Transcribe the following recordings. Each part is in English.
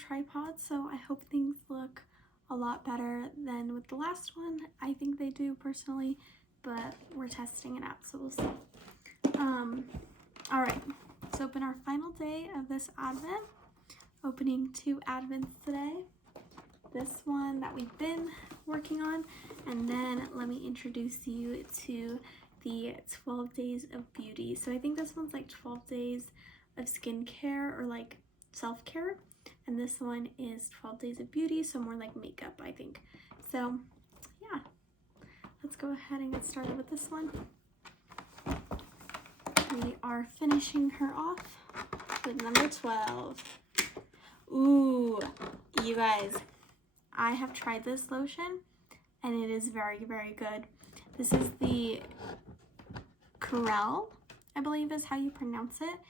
tripod, so I hope things look a lot better than with the last one. I think they do personally, but we're testing it out, so we'll see. All right, let's open our final day of this Advent. Opening 2 Advents today. This one that we've been working on, and then let me introduce you to the 12 Days of Beauty. So I think this one's like 12 days of skincare or like self-care, and this one is 12 Days of Beauty, so more like makeup, I think. So yeah, let's go ahead and get started with this one. We are finishing her off with number 12. Ooh, you guys, I have tried this lotion and it is very, very good. This is the Curel, I believe is how you pronounce it.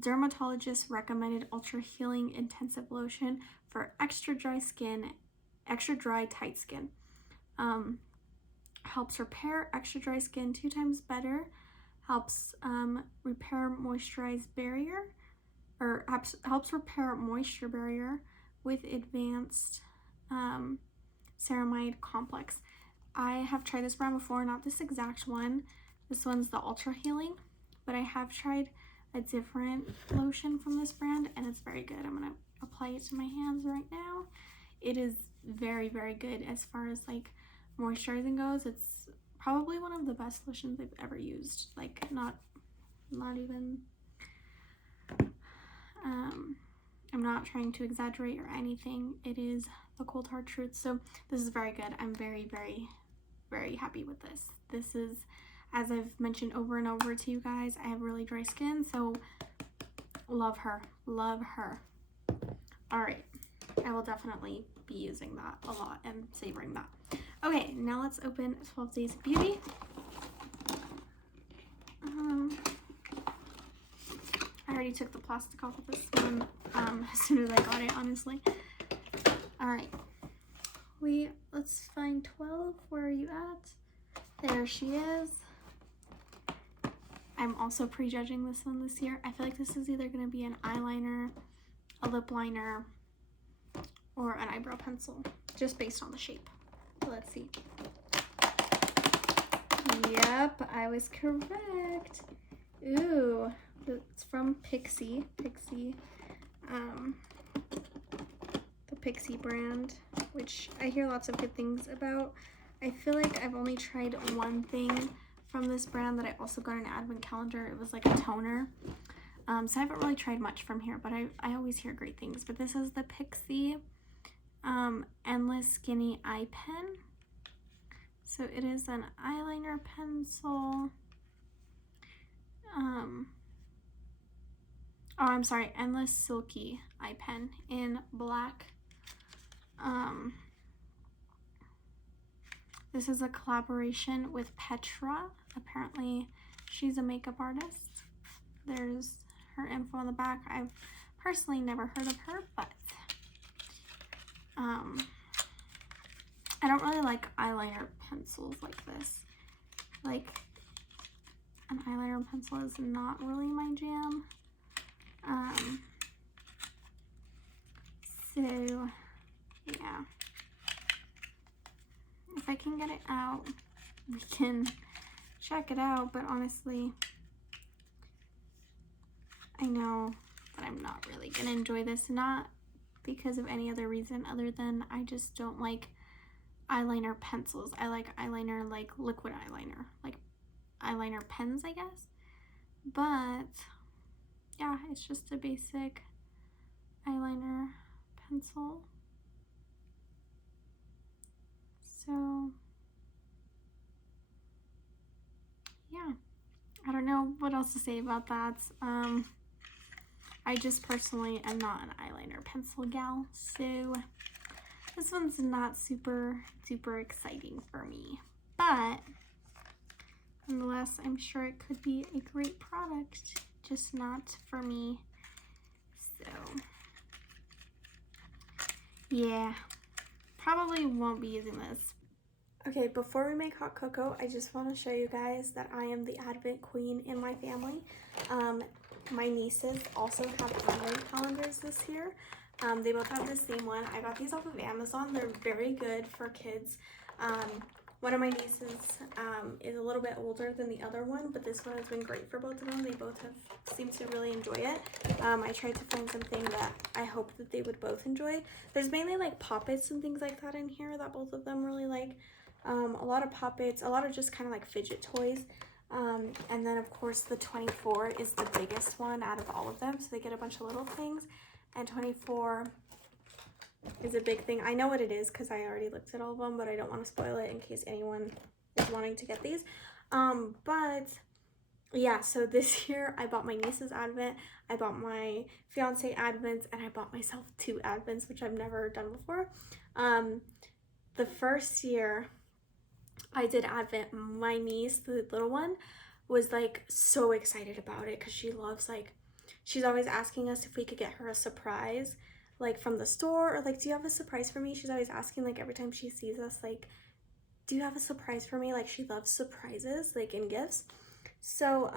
Dermatologist recommended ultra healing intensive lotion for extra dry skin, extra dry tight skin. Helps repair extra dry skin 2 times better. Helps repair moisturized barrier, or helps repair moisture barrier with advanced ceramide complex. I have tried this brand before, not this exact one. This one's the Ultra Healing, but I have tried a different lotion from this brand and it's very good. I'm gonna apply it to my hands right now. It is very, very good as far as like moisturizing goes. It's probably one of the best lotions I've ever used. Like not even I'm not trying to exaggerate or anything. It is the cold hard truth. So this is very good. I'm very, very, very happy with this. This is, as I've mentioned over and over to you guys, I have really dry skin, so love her, love her. All right, I will definitely be using that a lot and savoring that. Okay, now let's open 12 Days of Beauty. I already took the plastic off of this one as soon as I got it, honestly. All right, let's find 12. Where are you at? There she is. I'm also prejudging this one this year. I feel like this is either going to be an eyeliner, a lip liner, or an eyebrow pencil, just based on the shape. So let's see. Yep, I was correct. Ooh, it's from Pixi. The Pixi brand, which I hear lots of good things about. I feel like I've only tried one thing from this brand that I also got an advent calendar. It was like a toner. So I haven't really tried much from here, but I always hear great things. But this is the Pixi Endless Skinny Eye Pen. So it is an eyeliner pencil. I'm sorry, Endless Silky Eye Pen in black. This is a collaboration with Petra. Apparently she's a makeup artist. There's her info on the back. I've personally never heard of her, but I don't really like eyeliner pencils like this. Like, an eyeliner pencil is not really my jam. So yeah, if I can get it out, we can check it out, but honestly, I know that I'm not really gonna enjoy this, not because of any other reason other than I just don't like eyeliner pencils. I like eyeliner, like liquid eyeliner, like eyeliner pens, I guess. But yeah, it's just a basic eyeliner pencil. So yeah, I don't know what else to say about that. I just personally am not an eyeliner pencil gal, so this one's not super duper exciting for me, but nonetheless, I'm sure it could be a great product, just not for me. So yeah, probably won't be using this. Okay, before we make hot cocoa, I just want to show you guys that I am the Advent Queen in my family. My nieces also have Advent calendars this year. They both have the same one. I got these off of Amazon. They're very good for kids. One of my nieces is a little bit older than the other one, but this one has been great for both of them. They both have seemed to really enjoy it. I tried to find something that I hope that they would both enjoy. There's mainly like poppets and things like that in here that both of them really like. A lot of poppets, a lot of just kind of like fidget toys. And then of course the 24 is the biggest one out of all of them. So they get a bunch of little things, and 24 is a big thing. I know what it is because I already looked at all of them, but I don't want to spoil it in case anyone is wanting to get these. But yeah, so this year I bought my niece's advent, I bought my fiance advents, and I bought myself 2 advents, which I've never done before. The first year I did advent, my niece, the little one, was like so excited about it because she loves, like, she's always asking us if we could get her a surprise, like from the store, or like, do you have a surprise for me? She's always asking, like, every time she sees us, like, do you have a surprise for me? Like, she loves surprises, like, in gifts. So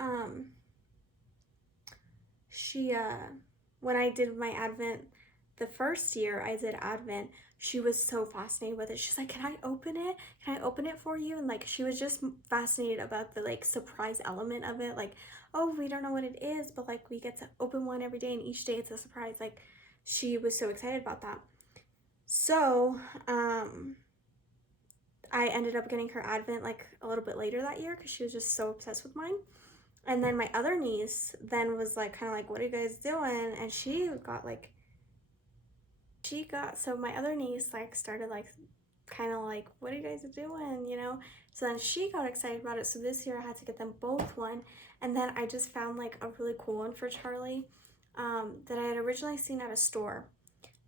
she when I did my advent the first year I did advent, she was so fascinated with it. She's like, can I open it? Can I open it for you? And like, she was just fascinated about the like surprise element of it. Like, oh, we don't know what it is, but like we get to open one every day and each day it's a surprise. Like, she was so excited about that. So I ended up getting her advent like a little bit later that year because she was just so obsessed with mine. And then my other niece then was like, kind of like, what are you guys doing? And she got like, so my other niece like started like kind of like, what are you guys doing, you know? So then she got excited about it. So this year I had to get them both one. And then I just found like a really cool one for Charlie that I had originally seen at a store.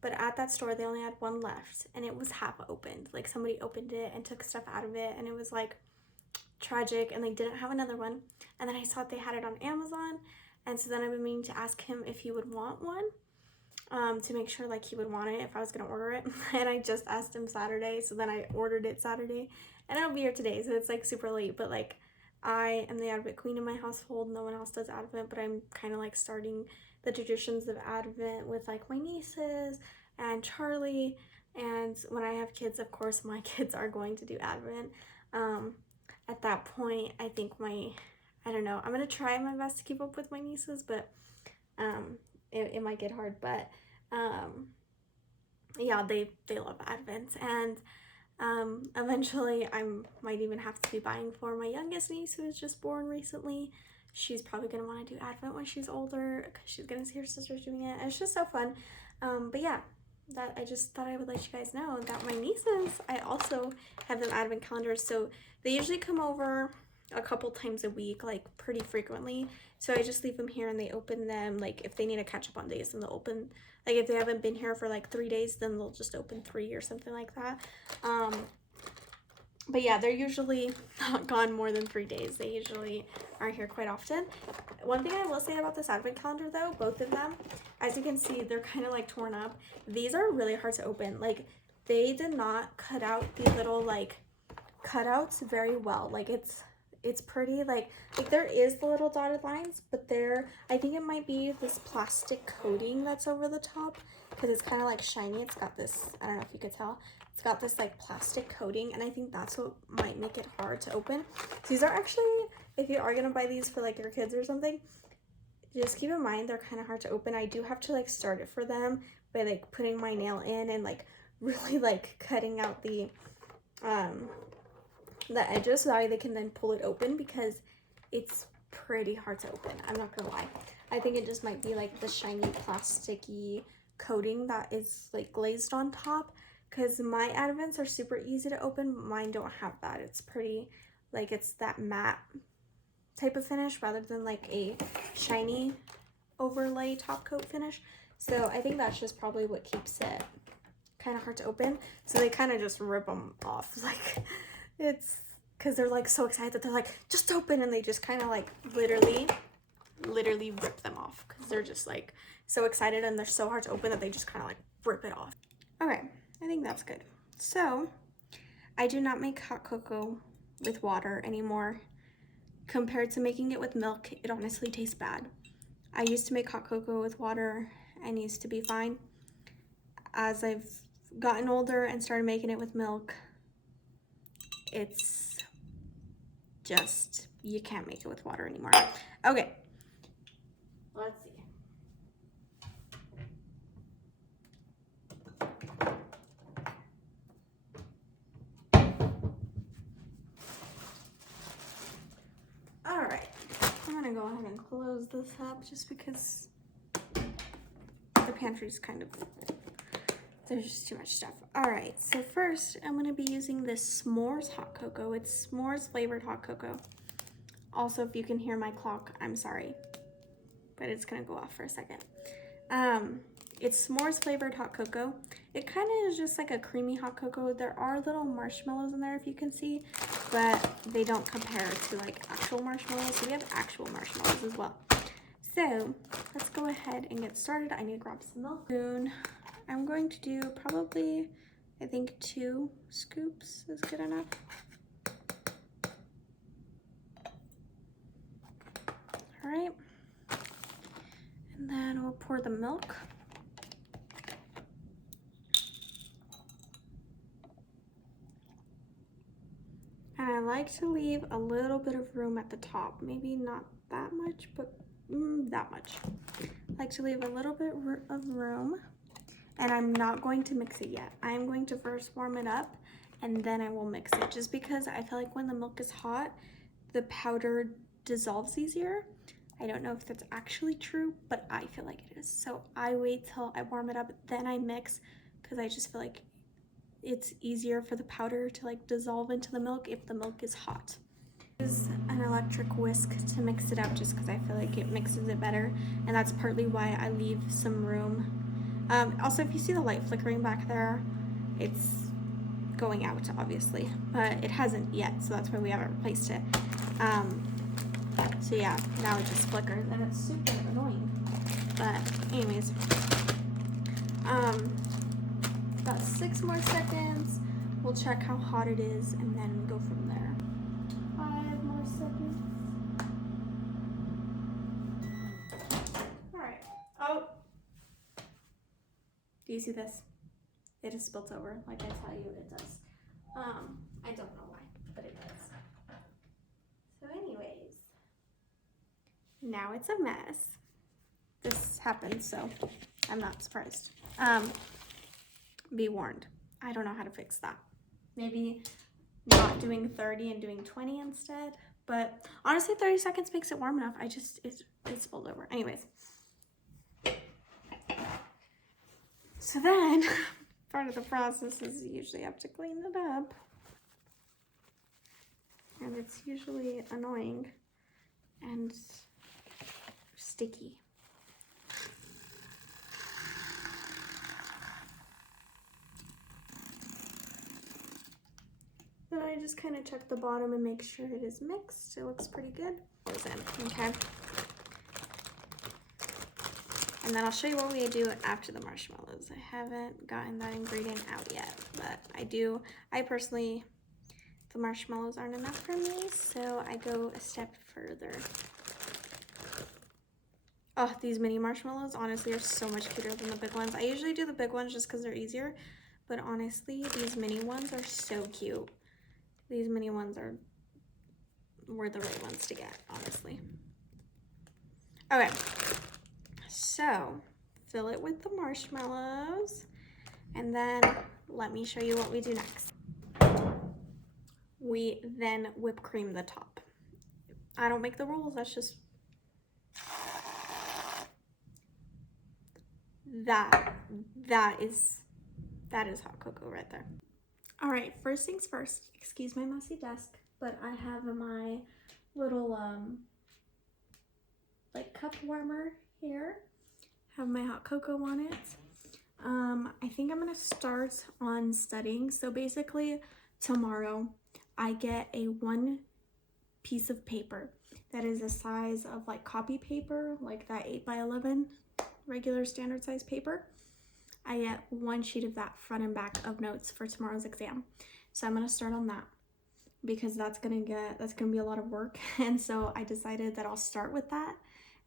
But at that store, they only had one left, and it was half opened. Like, somebody opened it and took stuff out of it, and it was like tragic, and they didn't have another one. And then I saw they had it on Amazon, and so then I've been meaning to ask him if he would want one, to make sure like he would want it if I was gonna order it. And I just asked him Saturday, so then I ordered it Saturday, and it'll be here today, so it's like super late. But like, I am the Advent queen in my household. No one else does Advent, but I'm kind of like starting the traditions of Advent with like my nieces and Charlie. And when I have kids, of course, my kids are going to do Advent. At that point, I think I don't know, I'm gonna try my best to keep up with my nieces, but it might get hard. But yeah, they love Advent, and eventually I might even have to be buying for my youngest niece who was just born recently. She's probably gonna want to do Advent when she's older because she's gonna see her sisters doing it, and it's just so fun. But yeah, that I just thought I would let you guys know that my nieces, I also have them Advent calendars. So they usually come over a couple times a week, like pretty frequently. So I just leave them here and they open them. Like, if they need to catch up on days, then they'll open, like if they haven't been here for like 3 days, then they'll just open 3 or something like that. But yeah, they're usually not gone more than 3 days. They usually are here quite often. One thing I will say about this Advent calendar though, both of them, as you can see, they're kind of like torn up. These are really hard to open. Like, they did not cut out the little like cutouts very well. Like, it's pretty, like there is the little dotted lines, but I think it might be this plastic coating that's over the top because it's kind of like shiny. It's got this, I don't know if you could tell, it's got this like plastic coating, and I think that's what might make it hard to open. So these are actually, if you are gonna buy these for like your kids or something, just keep in mind they're kind of hard to open. I do have to like start it for them by like putting my nail in and like really like cutting out the edges so that they can then pull it open, because it's pretty hard to open. I'm not gonna lie. I think it just might be like the shiny plasticky coating that is like glazed on top, because my Advents are super easy to open. Mine don't have that. It's pretty, like, it's that matte type of finish rather than like a shiny overlay top coat finish. So I think that's just probably what keeps it kind of hard to open. So they kind of just rip them off. Like, it's because they're like so excited that they're like, just open, and they just kind of like literally rip them off because they're just like so excited and they're so hard to open that they just kind of like rip it off. Okay, I think that's good. So I do not make hot cocoa with water anymore. Compared to making it with milk, it honestly tastes bad. I used to make hot cocoa with water and used to be fine. as I've gotten older and started making it with milk, it's just, you can't make it with water anymore. Okay, let's see. All right, I'm gonna go ahead and close this up just because the pantry's kind of, there's just too much stuff. All right, so first I'm gonna be using this s'mores hot cocoa. It's s'mores flavored hot cocoa. Also, if you can hear my clock, I'm sorry, but it's gonna go off for a second. It's s'mores flavored hot cocoa. It kind of is just like a creamy hot cocoa. There are little marshmallows in there, if you can see, but they don't compare to like actual marshmallows. So we have actual marshmallows as well. So let's go ahead and get started. I need to grab some milk. I'm going to do probably, I think 2 scoops is good enough. All right. And then we'll pour the milk. And I like to leave a little bit of room at the top. Maybe not that much, but that much. I like to leave a little bit of room. And I'm not going to mix it yet. I'm going to first warm it up and then I will mix it, just because I feel like when the milk is hot, the powder dissolves easier. I don't know if that's actually true, but I feel like it is. So I wait till I warm it up, then I mix, because I just feel like it's easier for the powder to like dissolve into the milk if the milk is hot. Use an electric whisk to mix it up, just because I feel like it mixes it better, and that's partly why I leave some room. Also, if you see the light flickering back there, it's going out, obviously, but it hasn't yet, so that's why we haven't replaced it. So yeah, now it just flickers, and it's super annoying. But anyways, about 6 more seconds. We'll check how hot it is, and then go from there. 5 more seconds. All right. Oh. Do you see this? It is spilt over, like I tell you it does. I don't know why, but it does. So anyways, now it's a mess. This happened, so I'm not surprised. Be warned, I don't know how to fix that. Maybe not doing 30 and doing 20 instead, but honestly 30 seconds makes it warm enough. It spilled over. Anyways. So then, part of the process is you usually have to clean it up. And it's usually annoying and sticky. Then I just kind of check the bottom and make sure it is mixed. It looks pretty good. Okay. And then I'll show you what we do after the marshmallows. I haven't gotten that ingredient out yet, but I personally, the marshmallows aren't enough for me, so I go a step further. Oh, these mini marshmallows honestly are so much cuter than the big ones. I usually do the big ones just because they're easier, but honestly, these mini ones are so cute. These mini ones were the right ones to get, honestly. Okay. So, fill it with the marshmallows, and then let me show you what we do next. We then whip cream the top. I don't make the rules, that's just... That is hot cocoa right there. All right, first things first, excuse my messy desk, but I have my little, like cup warmer here. Have my hot cocoa on it. I think I'm gonna start on studying. So basically tomorrow I get a 1 piece of paper that is the size of like copy paper, like that 8x11 regular standard size paper. I get 1 sheet of that, front and back of notes for tomorrow's exam. So I'm gonna start on that because that's gonna be a lot of work. And so I decided that I'll start with that.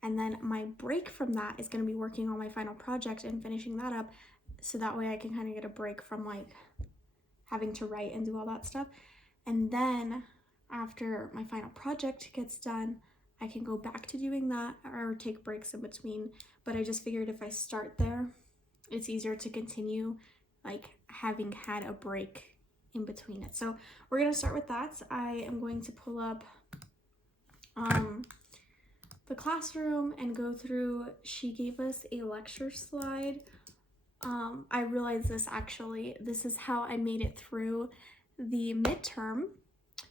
And then my break from that is going to be working on my final project and finishing that up. so that way I can kind of get a break from like having to write and do all that stuff. And then after my final project gets done, I can go back to doing that or take breaks in between. But I just figured if I start there, it's easier to continue like having had a break in between it. So we're gonna start with that. I am going to pull up the classroom and go through. She gave us a lecture slide. I realized this actually, this is how I made it through the midterm,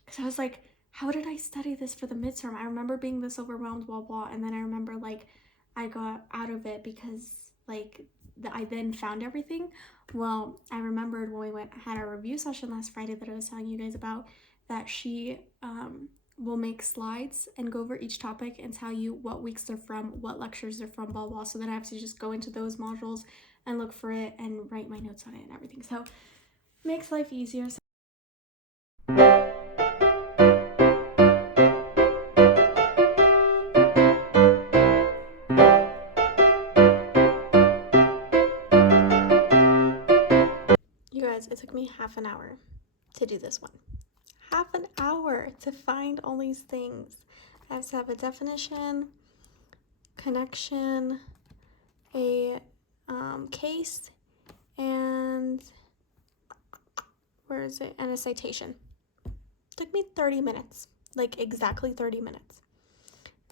because I was like, how did I study this for the midterm? I remember being this overwhelmed, blah blah, and then I remember like I got out of it because like I then found everything. Well, I remembered when we had our review session last Friday that I was telling you guys about, that she will make slides and go over each topic and tell you what weeks they're from, what lectures they're from, blah blah. So then I have to just go into those modules and look for it and write my notes on it and everything. So makes life easier. You guys, it took me half an hour to do this one. Half an hour to find all these things. I have to have a definition, connection, a case, and where is it? And a citation. Took me 30 minutes, like exactly 30 minutes.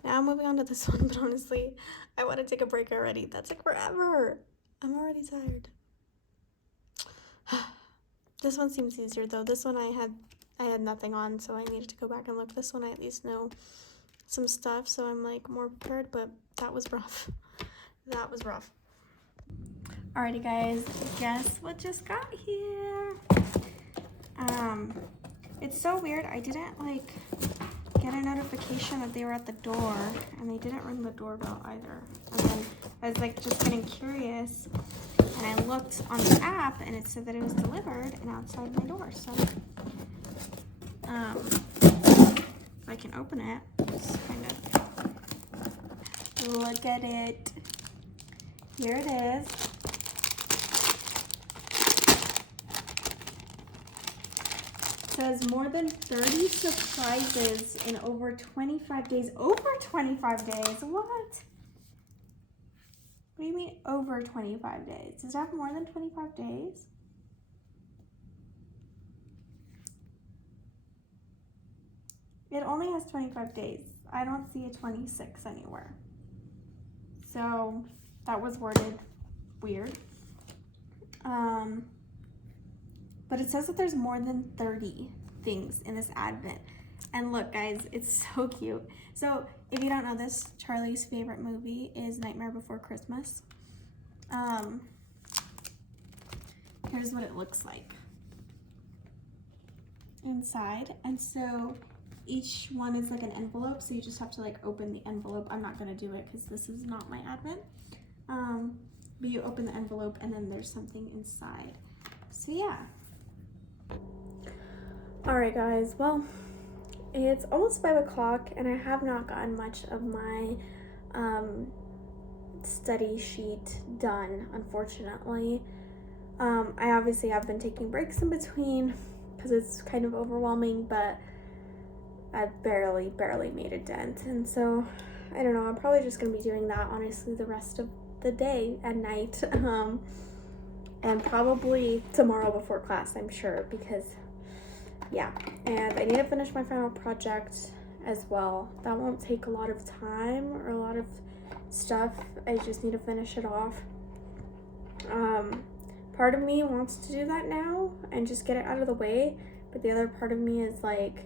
Now I'm moving on to this one, but honestly, I want to take a break already. That took forever. I'm already tired. This one seems easier though. This one I had nothing on, so I needed to go back and look. This one I at least know some stuff, so I'm like more prepared, but that was rough. That was rough. Alrighty guys, guess what just got here? It's so weird. I didn't like get a notification that they were at the door, and they didn't ring the doorbell either. And then I was like just getting curious, and I looked on the app and it said that it was delivered and outside my door. So if I can open it, just kind of look at it. Here it is. It says more than 30 surprises in over 25 days. Over 25 days? What? What do you mean over 25 days? Does it have more than 25 days? It only has 25 days. I don't see a 26 anywhere. So that was worded weird. But it says that there's more than 30 things in this advent. And look guys, it's so cute. So if you don't know this, Charlie's favorite movie is Nightmare Before Christmas. Here's what it looks like inside. And so each one is like an envelope, so you just have to like open the envelope. I'm not gonna do it because this is not my advent. But you open the envelope and then there's something inside. So yeah. Alright guys, well, it's almost 5 o'clock and I have not gotten much of my study sheet done, unfortunately. I obviously have been taking breaks in between because it's kind of overwhelming, but I've barely made a dent. And so, I don't know, I'm probably just going to be doing that, honestly, the rest of the day and night. And probably tomorrow before class, I'm sure, because yeah. And I need to finish my final project as well. That won't take a lot of time or a lot of stuff. I just need to finish it off. Part of me wants to do that now and just get it out of the way, but the other part of me is like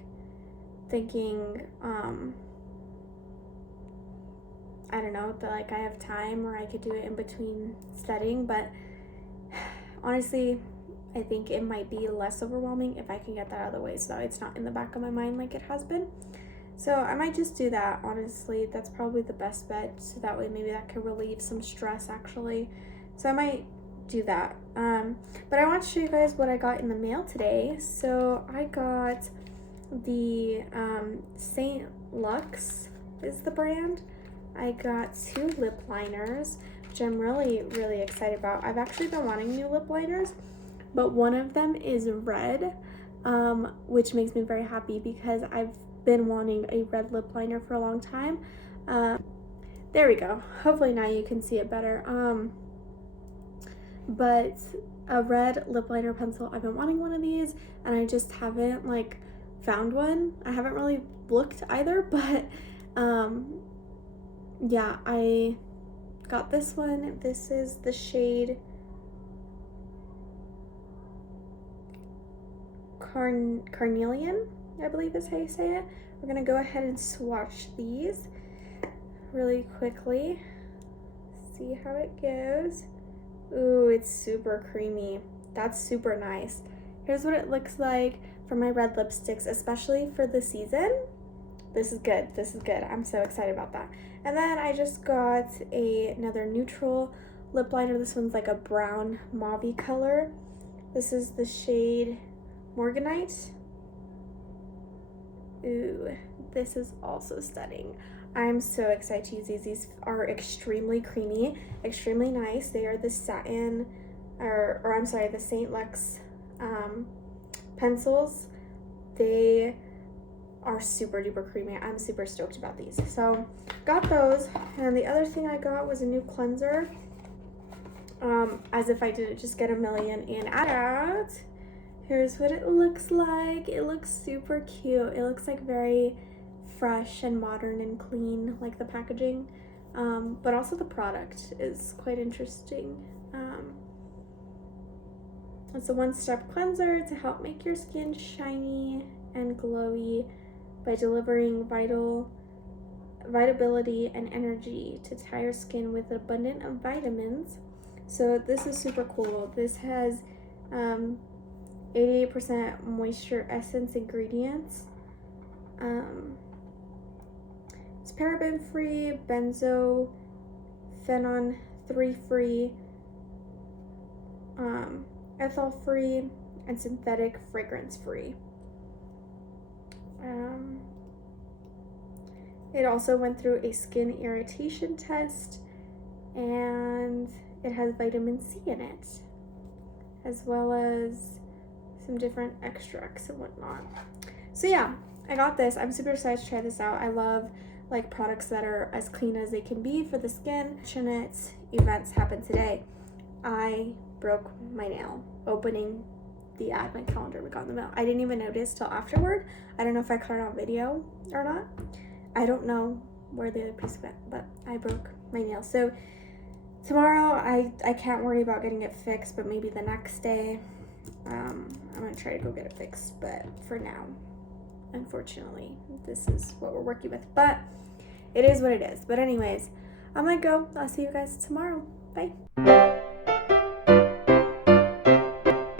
thinking, I don't know, that like I have time or I could do it in between studying, but honestly, I think it might be less overwhelming if I can get that out of the way so it's not in the back of my mind like it has been. So I might just do that, honestly. That's probably the best bet, so that way maybe that could relieve some stress actually. So I might do that. But I want to show you guys what I got in the mail today. So I got the St. Lux is the brand. I got 2 lip liners. which I'm really, really excited about. I've actually been wanting new lip liners, but one of them is red, which makes me very happy because I've been wanting a red lip liner for a long time. There we go. Hopefully now you can see it better. But a red lip liner pencil, I've been wanting one of these, and I just haven't like found one. I haven't really looked either, but yeah, I got this one. This is the shade Carnelian, I believe is how you say it. We're gonna go ahead and swatch these really quickly. See how it goes. Ooh, it's super creamy. That's super nice. Here's what it looks like for my red lipsticks, especially for the season. This is good. This is good. I'm so excited about that. And then I just got another neutral lip liner. This one's like a brown mauve color. This is the shade Morganite. Ooh, this is also stunning. I'm so excited to use these. These are extremely creamy, extremely nice. They are the satin, or I'm sorry, the Saint Luxe pencils. They are super duper creamy. I'm super stoked about these. So got those, and the other thing I got was a new cleanser. As if I didn't just get a million in out. Here's what it looks like. It looks super cute. It looks like very fresh and modern and clean, like the packaging, but also the product is quite interesting. It's a one-step cleanser to help make your skin shiny and glowy by delivering vitality and energy to tie your skin with abundant of vitamins. So this is super cool. This has 88% moisture essence ingredients. It's paraben free, benzophenone 3 free, ethyl free, and synthetic fragrance free. It also went through a skin irritation test, and it has vitamin C in it, as well as some different extracts and whatnot. So yeah, I got this. I'm super excited to try this out. I love like products that are as clean as they can be for the skin. Fortunate events happened today. I broke my nail opening the advent calendar we got in the mail. I didn't even notice till afterward. I don't know if I caught it on video or not. I don't know where the other piece went, but I broke my nail. So tomorrow I can't worry about getting it fixed, but maybe the next day I'm gonna try to go get it fixed. But for now, unfortunately, this is what we're working with, but it is what it is. But anyways, I'm gonna go. I'll see you guys tomorrow. Bye.